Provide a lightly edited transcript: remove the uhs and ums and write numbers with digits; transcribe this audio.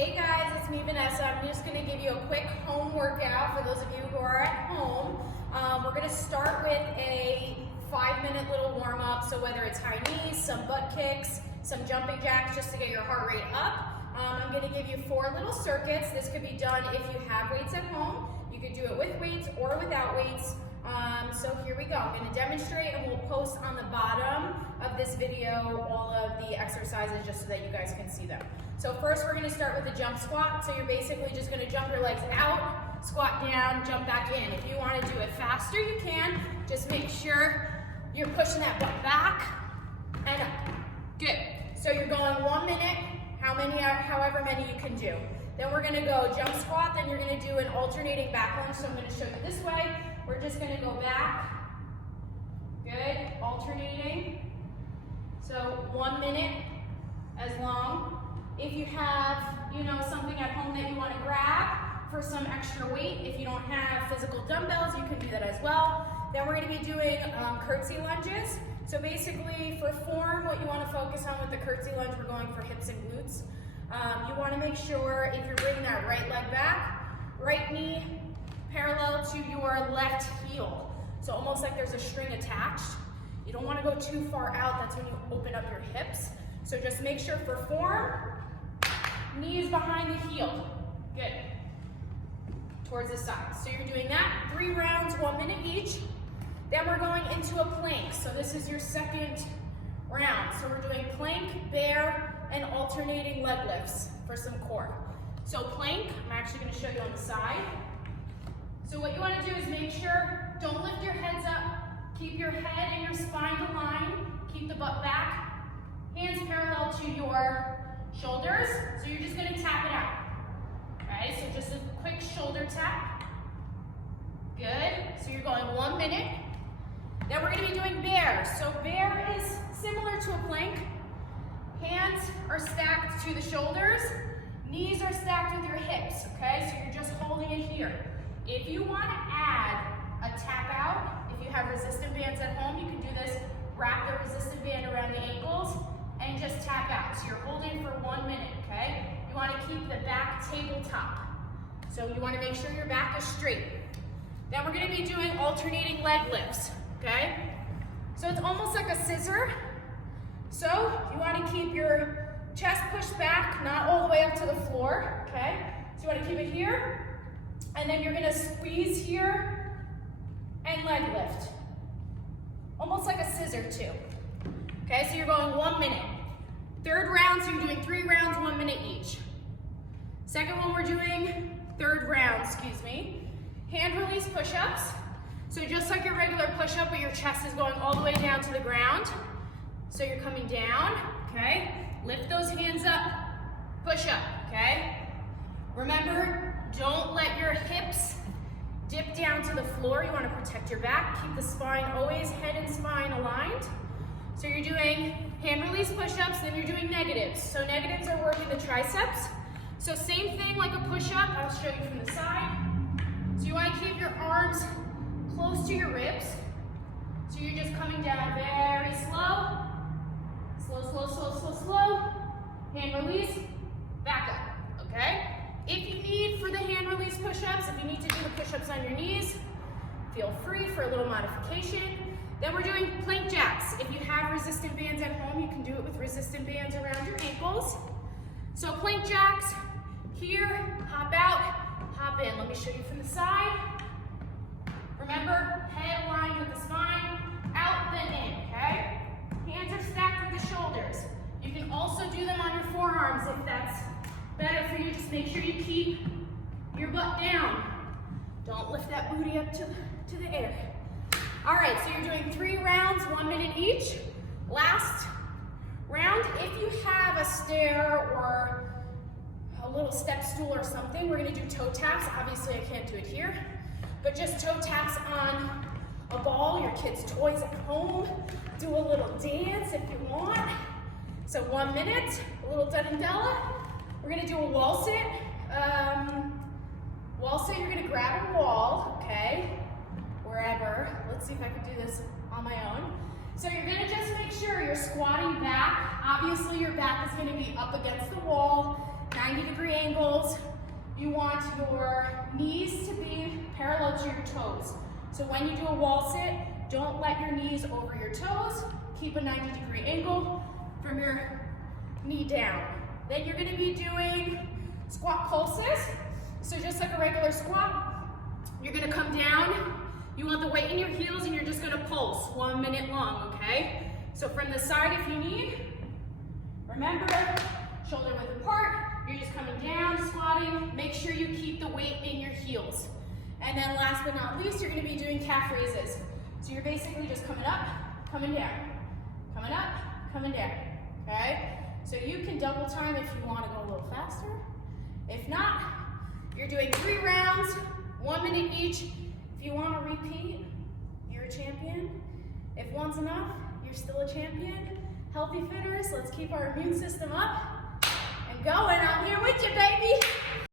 Hey guys, it's me Vanessa. I'm just going to give you a quick home workout for those of you who are at home. We're going to start with a 5-minute little warm-up, so whether it's high knees, some butt kicks, some jumping jacks just to get your heart rate up. I'm going to give you 4 little circuits. This could be done if you have weights at home. You could do it with weights or without weights. So here we go. I'm going to demonstrate and we'll post on the bottom of this video all of the exercises just so that you guys can see them. So first we're going to start with a jump squat. So you're basically just going to jump your legs out, squat down, jump back in. If you want to do it faster, you can. Just make sure you're pushing that butt back and up. Good. So you're going 1 minute, however many you can do. Then we're going to go jump squat, then you're going to do an alternating back lunge. So I'm going to show you this way. We're just going to go back. Good. Alternating. So 1 minute as long. If you have, something at home that you want to grab for some extra weight, if you don't have physical dumbbells, you can do that as well. Then we're going to be doing curtsy lunges. So basically for form, what you want to focus on with the curtsy lunge, we're going for hips and glutes. You want to make sure if you're bringing that right leg back, right knee parallel to your left heel. So almost like there's a string attached. You don't want to go too far out, that's when you open up your hips. So just make sure for form, knees behind the heel. Good. Towards the side. So you're doing that, 3 rounds, 1 minute each. Then we're going into a plank. So this is your second round. So we're doing plank, bear, and alternating leg lifts for some core. So plank, I'm actually going to show you on the side. So what you want to do is make sure, don't lift your heads up, keep your head and your spine aligned, keep the butt back, hands parallel to your shoulders. So you're just going to tap it out. Okay, so just a quick shoulder tap. Good. So you're going 1 minute. Then we're going to be doing bear. So bear is similar to a plank. Hands are stacked to the shoulders. Knees are stacked with your hips. Okay, so you're just holding it here. If you want to add a tap out, if you have resistant bands at home, you can do this. Wrap the resistant band around the ankles and just tap out. So you're holding for 1 minute, okay? You want to keep the back tabletop. So you want to make sure your back is straight. Then we're going to be doing alternating leg lifts, okay? So it's almost like a scissor. So you want to keep your chest pushed back, not all the way up to the floor, okay? So you want to keep it here. And then you're going to squeeze here and leg lift. Almost like a scissor too. Okay, so you're going 1 minute. Third round, so you're doing 3 rounds, 1 minute each. Second one we're doing, third round, hand release push-ups. So just like your regular push-up, but your chest is going all the way down to the ground. So you're coming down, okay? Lift those hands up, push up, okay? Remember, don't let your hips dip down to the floor. You want to protect your back. Keep the spine always head and spine aligned. So you're doing hand release push-ups, then you're doing negatives. So negatives are working the triceps. So same thing like a push-up. I'll show you from the side. So you want to keep your arms close to your ribs. So you're just coming down very slow. Slow, slow, slow, slow, slow. Hand release, back up, okay? If you need for the hand release push-ups, if you need to do the push-ups on your knees, feel free for a little modification. Then we're doing plank jacks. If you have resistant bands at home, you can do it with resistant bands around your ankles. So plank jacks, here, hop out, hop in. Let me show you from the side. Remember, head aligned with the spine, out then in, okay? Hands are stacked with the shoulders. You can also do them on your forearms if that's better for you. Just make sure you keep your butt down. Don't lift that booty up to the air. All right, so you're doing 3 rounds, 1 minute each. Last round, if you have a stair or a little step stool or something, we're gonna do toe taps. Obviously, I can't do it here, but just toe taps on a ball, your kids' toys at home. Do a little dance if you want. So 1 minute, a little Della. We're gonna do a wall sit. Wall sit, you're gonna grab a wall, okay? Wherever. Let's see if I can do this on my own. So you're gonna just make sure you're squatting back. Obviously your back is gonna be up against the wall, 90-degree angle. heels. You want your knees to be parallel to your toes. So when you do a wall sit, don't let your knees over your toes. Keep a 90-degree angle from your knee down. Then you're gonna be doing squat pulses. So just like a regular squat, you're gonna come down. You want the weight in your heels and you're just gonna pulse 1 minute long, okay? So from the side if you need, remember, shoulder width apart, you're just coming down, squatting. Make sure you keep the weight in your heels. And then last but not least, you're gonna be doing calf raises. So you're basically just coming up, coming down, coming up, coming down, okay? So you can double time if you wanna go a little faster. If not, you're doing 3 rounds, 1 minute each. If you wanna repeat, you're a champion. If one's enough, you're still a champion. Healthy fitters, let's keep our immune system up and going.